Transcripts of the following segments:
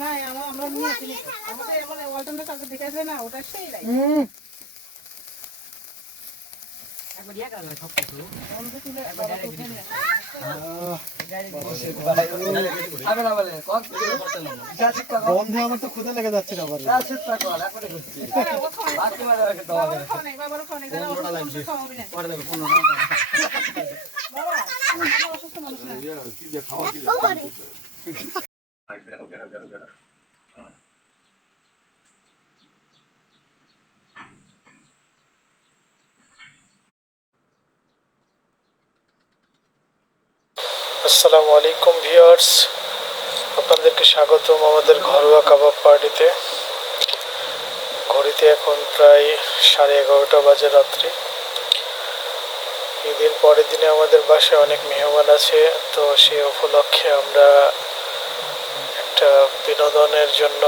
না আমরা নিয়ে আসিনি, আমাদের এমন ওয়ালটনটা কাউকে দেখেছে না, ওটা সেই রাই একবার দিয়া গেল সব কিছু আমাদের তুলে একবার ওখানে বন্ধে আমার তো ক্ষুধা লেগে যাচ্ছে না আবার বাবার ওখানে গেলে খাওয়াবি না বাবা অসুস্থ মানুষ না আসসালামু আলাইকুম ভিউয়ার্স, আপনাদেরকে স্বাগতম আমাদের ঘরোয়া কাবাব পার্টিতে। ঘড়িতে এখন প্রায় 11:30 বাজে রাত্রি। ঈদের পরের দিনে আমাদের বাসায় অনেক মেহমান আছে, তো সেই উপলক্ষে আমরা একটা বিনোদনের জন্য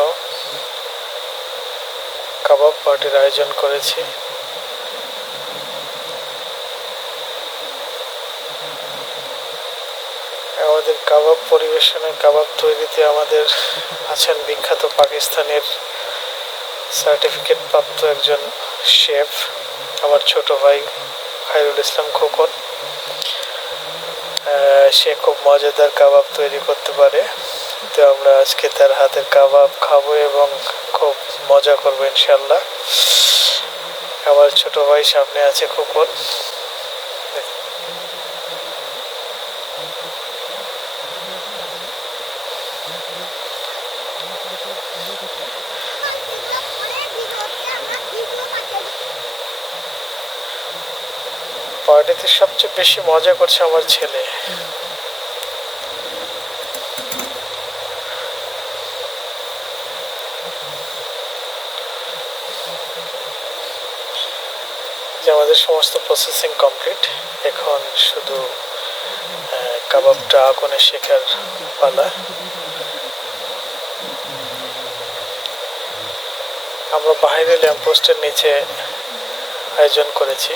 কাবাব পার্টির আয়োজন করেছি। আমাদের কাবাব পরিবেশনে, কাবাব তৈরিতে আমাদের আছেন বিখ্যাত পাকিস্তানের সার্টিফিকেট প্রাপ্ত একজন শেফ, আমার ছোট ভাই খায়রুল ইসলাম খোকন। সে খুব মজাদার কাবাব তৈরি করতে পারে, তো আমরা আজকে তার হাতের কাবাব খাবো এবং খুব মজা করবো ইনশাল্লাহ। আমার ছোট ভাই সামনে আছে খোকন। পার্টিতে সবচেয়ে বেশি মজা করছে আমার ছেলে। যে আমাদের সমস্ত প্রসেসিং কমপ্লিট, এখন শুধু কাবাবটা আগুনে শেখার পালা। আমরা বাইরে ল্যাম্পপোস্টের নিচে আয়োজন করেছি।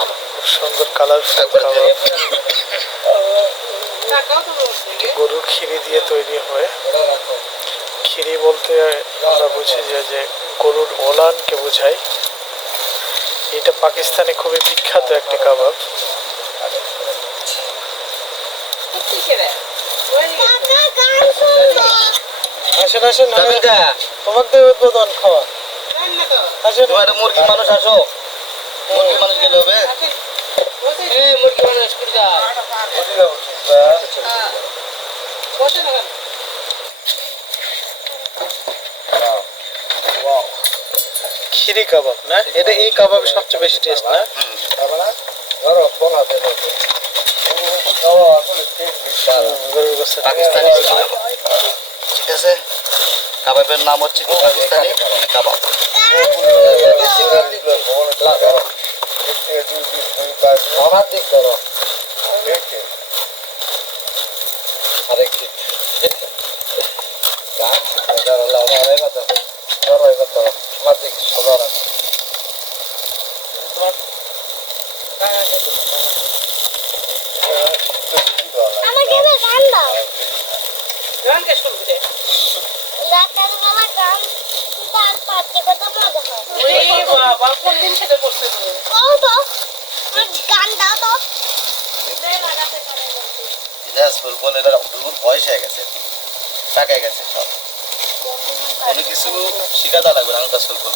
খুব সুন্দর কালারফুল কাবাব, গরুর খিরি দিয়ে তৈরি হয়। খিরি বলতে আমরা বুঝি যে গরুর ওলানকে বোঝায়। এটা পাকিস্তানে খুবই বিখ্যাত একটি কাবাব। আসেন আসেন, তোমাকে উদ্বোধন খাওয়া। আসেন, মুরগি মানুষ আসো, মুরগি মানুষ গেলে হবে, মুরগি মানুষ করে যাও। খিরি কাবাব না, এটা এই কাবাব সবচেয়ে বেশি টেস্ট না? পাকিস্তানি ঠিক আছে, কাবাবের নাম হচ্ছে পাকিস্তানি কাবাব। গানকে শুনবে রাতের বেলা গান গান পাচ্ছে কত মজা হয়। ওই বাবা কোন দিন থেকে করতে তুমি ও তো গান দাও তো দে লাগাতে পারে এটা সুলবল, এটা দুগুণ বয়স হয়ে গেছে, টাকা গেছে সব, কোনো কিছু শিখাতে লাগবে না। ওটা সুলবল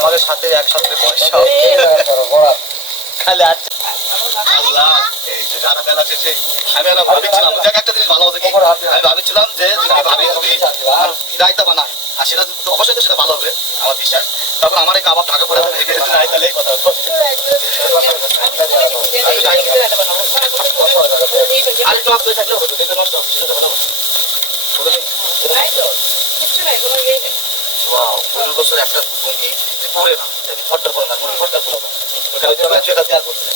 আমাদের সাথে একসাথে পয়সা খালি আছে। আল্লাহ, এই যে জানা বেলা শেষে আমি ভাবছিলাম যে একটা জিনিস ভালো হবে, আমি ভাবছিলাম যে ভাবি রায়তা বানায় আর সেটা অবশ্যই তো সেটা ভালো হবে আমার বিশ্বাস। তখন আমার এই কাবাব ঢাকা পড়ে রায়তালেই কথা আর টক দই থাকলেও হতো, দেখতে নষ্ট সেটা ভালো হবে। 15 বছর একটা মুরগি যে পড়ে না, ফটটা পড়ে না, মুরগি ফটটা পড়ে না, ওখানে যেটা দেওয়ার করছে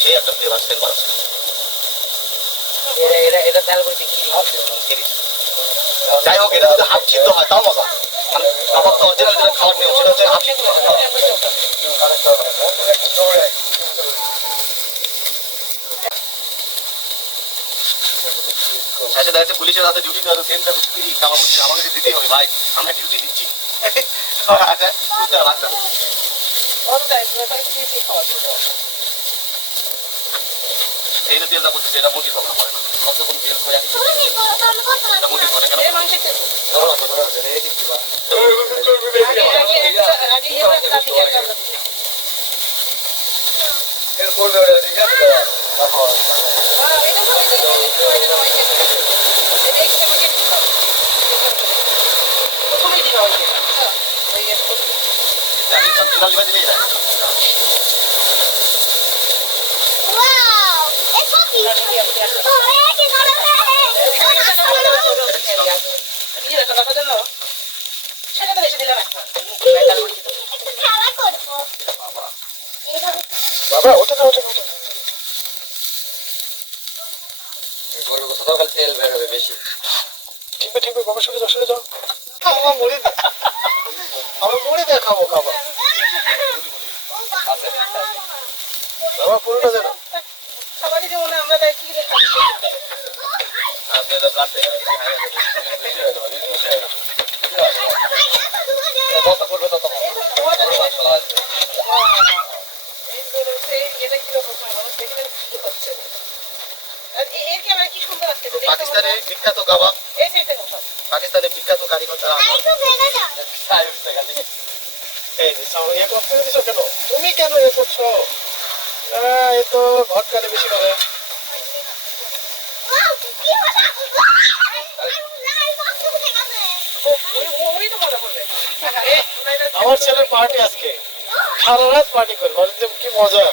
সেই একটা ফ্লেভার সেন্ট বাড়ছে। এটা তেল বইতে কি যাই হোক, এটা যদি হাফ সিদ্ধ হয় তাও মজা। মানে কাবাব তো অরিজিনাল যেটা খাওয়ার নিয়ম সেটা হচ্ছে হাফ সিদ্ধ হয়। আচ্ছা, দেখা যাচ্ছে পুলিশের হাতে ডিউটি দেওয়া সেম কাবাব হচ্ছে, আমাকে দিতেই হবে ভাই, আমরা ডিউটি দিচ্ছি। আচ্ছা, বুঝতে পারলাম। এই যে তেলটা বলতেছে এটা মুরগির খবর পড়ে না, সব রকম তেল করে একই তুমি কি করো তো আমি করতে এটা মুরগির পড়ে কেন? চিরাল দিবা দিলেই যায়। ওয়াও এই কফি ওরে কি করে খেলা করবো এইভাবে বাবা ওটা না ওটা ওটা গরুর কোথাও খালি তেল বের হবে বেশি। ঠিক বাবা, সরে যাও আমার মুড়ি দে, আমার মুড়ি দিয়ে খাবো খাবার। বাবা পুরোটা দেন। সবারই যেমন আমরা দেখি কত করবে তত পাকিস্তানের বিখ্যাত কাবাব, পাকিস্তানের বিখ্যাত কারিগর যারা আছে, আরেকটু ভেঙে দাও এই যে সামনে এ করতে দিছো কেন? তুমি কেন এ করছো? এ তো ঘটকারে বেশি করে। ওয়াও কি মজা লাল বক্স উঠে গেছে আমার ছেলের পার্টি আজকে, সারা রাত পার্টি করবে, বলেন যে কি মজা।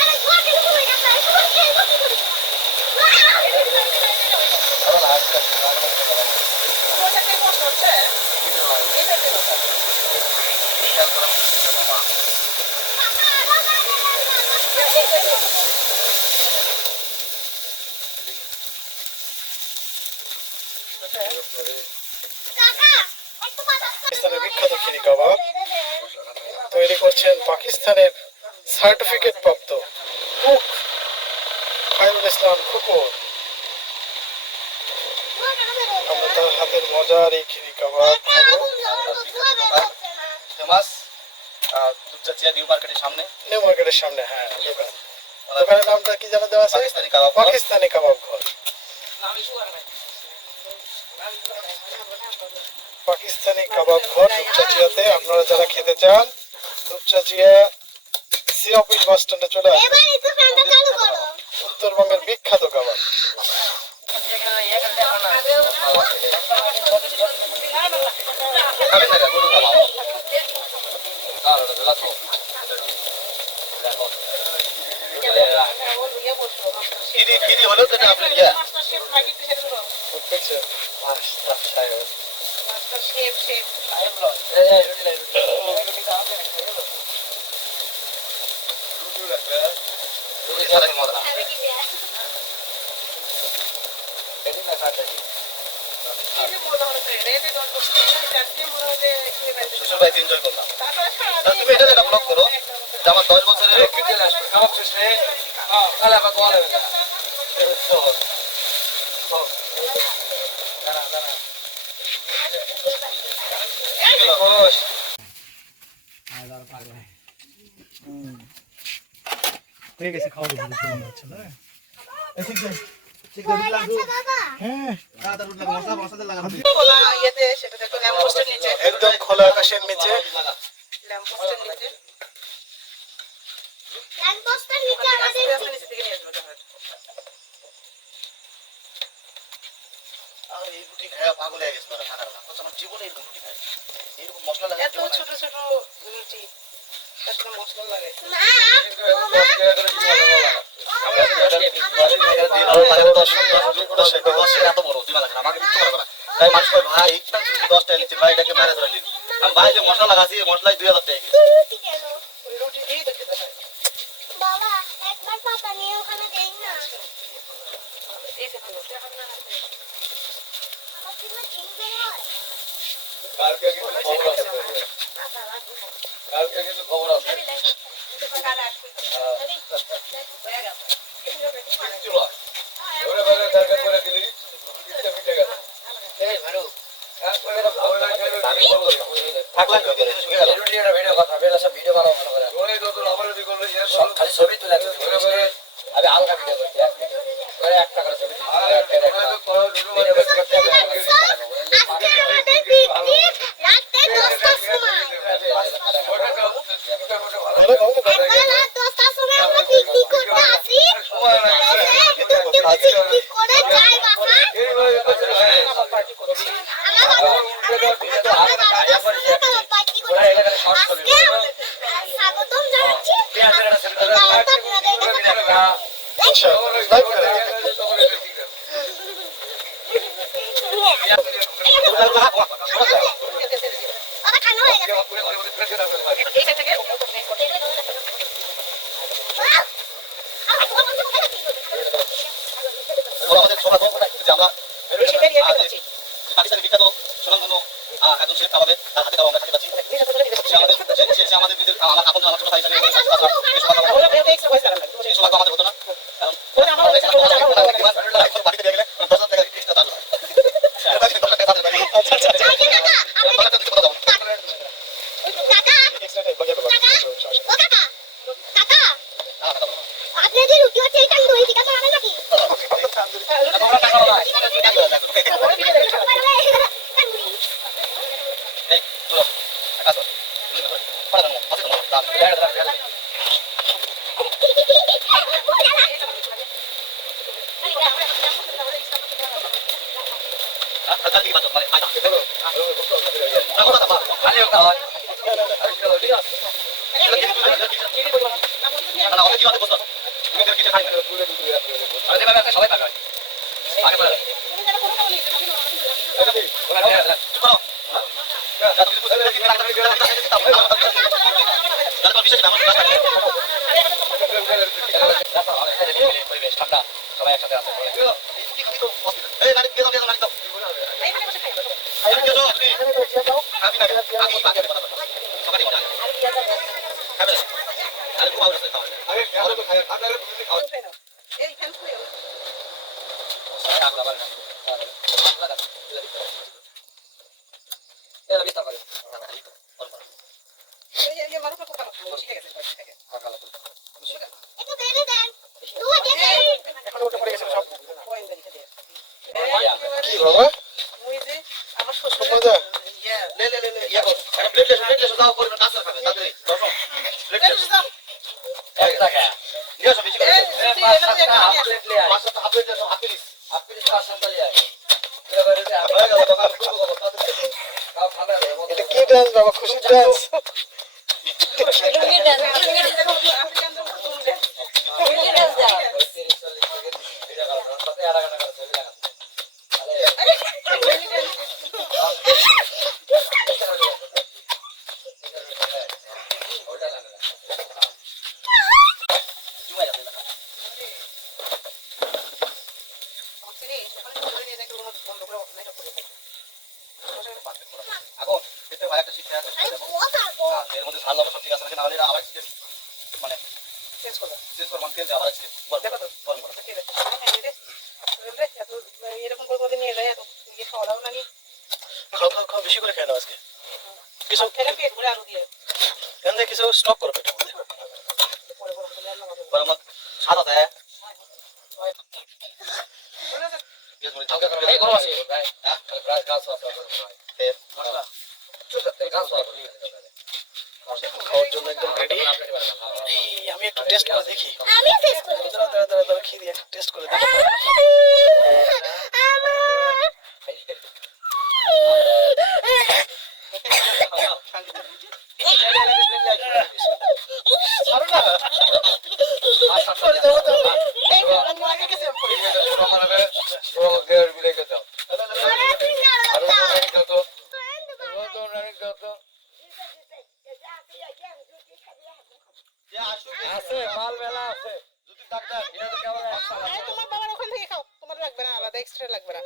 আরে ঘরে ঢুকে গেছে সবাই খেয়ে বসে পড়ি কাকা একটু পাতা পাকিস্তানের বিখ্যাত খিরি কাবাব তৈরি করছেন পাকিস্তানের সার্টিফিকেট প্রাপ্ত কুক খায়রুল ইসলাম কুকুর। আমরা তার হাতের মজার এই খিরি কাবাব খাবো। ফেমাস দুপচাচিয়া নিউ মার্কেটের সামনে নিউ মার্কেটের সামনে, হ্যাঁ দোকান। দোকানের নামটা কি জানা দেওয়া আছে? পাকিস্তানি কাবাব ঘর। পাকিস্তানি কাবাব ঘর। পাকিস্তানি কাবাব ঘর দুপচাচিয়াতে। আপনারা যারা খেতে চান দুপচাচিয়া সি অফিস বাস স্ট্যান্ডে চলে আসুন। এবার একটু ফ্যানটা চালু করো উত্তরবঙ্গের বিখ্যাত কাবাব। খাবেন না গরু কাবাব? খিরি হলেও তো এটা আপনার ইয়া বুঝতেছে? মজা। শ্বশুর বাড়িতে এনজয় করলাম। তা তুমি এটা একটা ব্লগ করো যে আমার 10 বছরের কাবাব শেষ রে হ্যাঁ তাহলে আবার কোয়া লাগবে হয়ে গেছে, খাওয়া দাওয়া মনে হচ্ছে না? হ্যাঁ একদম খোলা আকাশের নিচে। ল্যাম্পপোস্টের নিচে আমাদের আর এই রুটি খাওয়া পাগল হয়ে গেছে না ঢাকার না, আমার জীবনে এরকম রুটি খাই এরকম মশলা লাগে এত ছোট ছোট রুটি আসলে মশলা লাগে এত বড় দিবা লাগে আমাকে দিতে পারবে না। তাই মানুষ কয় ভাই 10 টাকা নিচ্ছে ভাই এটাকে মেরে ধরে নিন। আমি ভাই যে মশলা লাগাছি মশলাই 2000 টাকা ওই রুটি দিয়ে দেখতে হয় বাবা আমার কি জিম বের হয় কালকে কিন্তু খবর আছে কালকে কিন্তু খবর আছে চলো ওরে বাবা দরকার করে দিলি কিচ্ছু মিটে গেল এই ভালো থাকলা ভিডিও কথা বেলা সব ভিডিও বানাও ভালো করে ওরে তো তোর আমার যদি করলে সব খালি ছবি তুলে আমি আলগা ভিডিও করছি এক ভিডিও ওরে একটা করে ছবি আজকে আমাদের বিক্রি রাতে 10টার সময় এখন রাত 10টার সময় আমরা বিক্রি করতে আসি বিক্রি করে যাই বাসায় স্বাগতম জানাচ্ছি আমাদের সভা যে আমরা পাকিস্তানের বিখ্যাত সুনামধন্য একজন শেফ খাওয়াবে তার হাতে খাওয়া আমরা খাতে পাচ্ছি সে আমাদের আমার আপন আমার ছোট ভাই হিসাবে এই সভা আমাদের হতো না কারণ বাড়িতে দিয়ে গেলে 10,000 টাকা এক্সট্রা চার্জ আপনাদের রুটি হচ্ছে এই টান দই ঠিক আছে হবে নাকি সবাই পাবে আগে বলে পরিবেশ ঠান্ডা সবাই একসাথে আছে একটু বেড়ে দেন দুয়া দিয়ে দেন কি বাবা আমার শ্বশুর সম্পদা ले ले ले ले ये करो प्लेट ले जाओ और काट कर खाবে তাড়াতাড়ি দর্শন প্লেট ले এক টাকা নিয়ে আসো বেশি করে হাফ প্লেট ले আয় হাফ প্লেট ले হাফ প্লেট হাফ প্লেট পাঁচ সাত ले আয় এবারে যে হয়ে গেল বাবা খুব খবর তাড়াতাড়ি কাও ঠান্ডা হয়ে গেল এটা কি ডান্স বাবা খুশি ডান্স এখন এটা ভাই একটা শিক্ষা আছে আরে কথা বল এর মধ্যে ভালো সব ঠিক আছে নাকি না হলে আবার মানে চেঞ্জ করব চেঞ্জ করব তেল আবার বল দেখো তো বল বল ঠিক আছে এরকম করে নিয়ে যায় এত ইয়ে খাওয়া দাওয়া নাকি খাও বেশি করে খেয়ে নাও আজকে কিছু খেলে পেট ভরে আলু দিয়ে এখান থেকে কিছু স্টক করো পেটের মধ্যে পরে পরে আল্লাহ আমাদের पर मत सादा था है এই গরম আছে हां प्राइस का स्वाद है मसला चुपते का स्वाद খাওয়ার জন্য একদম রেডি আমি একটু টেস্ট করে দেখি আমি শেষ করব দাঁড়া খেয়ে দিয়ে একটু টেস্ট করে দেখি ছাড়ো না আছে মাল মেলা আছে যদি ডাক্তার এটা তো কেমন তোমার বাবার ওখান থেকে খাও তোমার লাগবে না আলাদাই এক্সট্রা লাগবে না।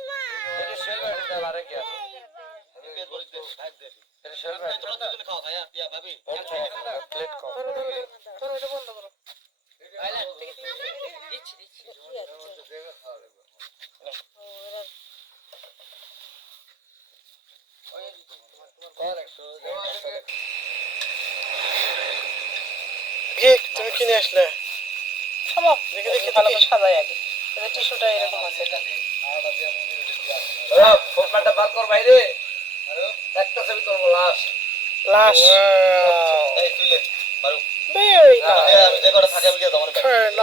তোমরা দুজনে খাও ভাইয়া ইয়া ভাবি প্লেট কম ধরো, ধরো, ধরো, ধরো, এটা বন্ধ করো। তুমি কিনে আসলে থামো, দেখি ভালো করে সাজাই আগে। এই যে টিস্যুটা এরকম আছে। লাশ। এই তুইলে মারু Very আমি যে কটা থাকে আমি দিয়ে দাও good.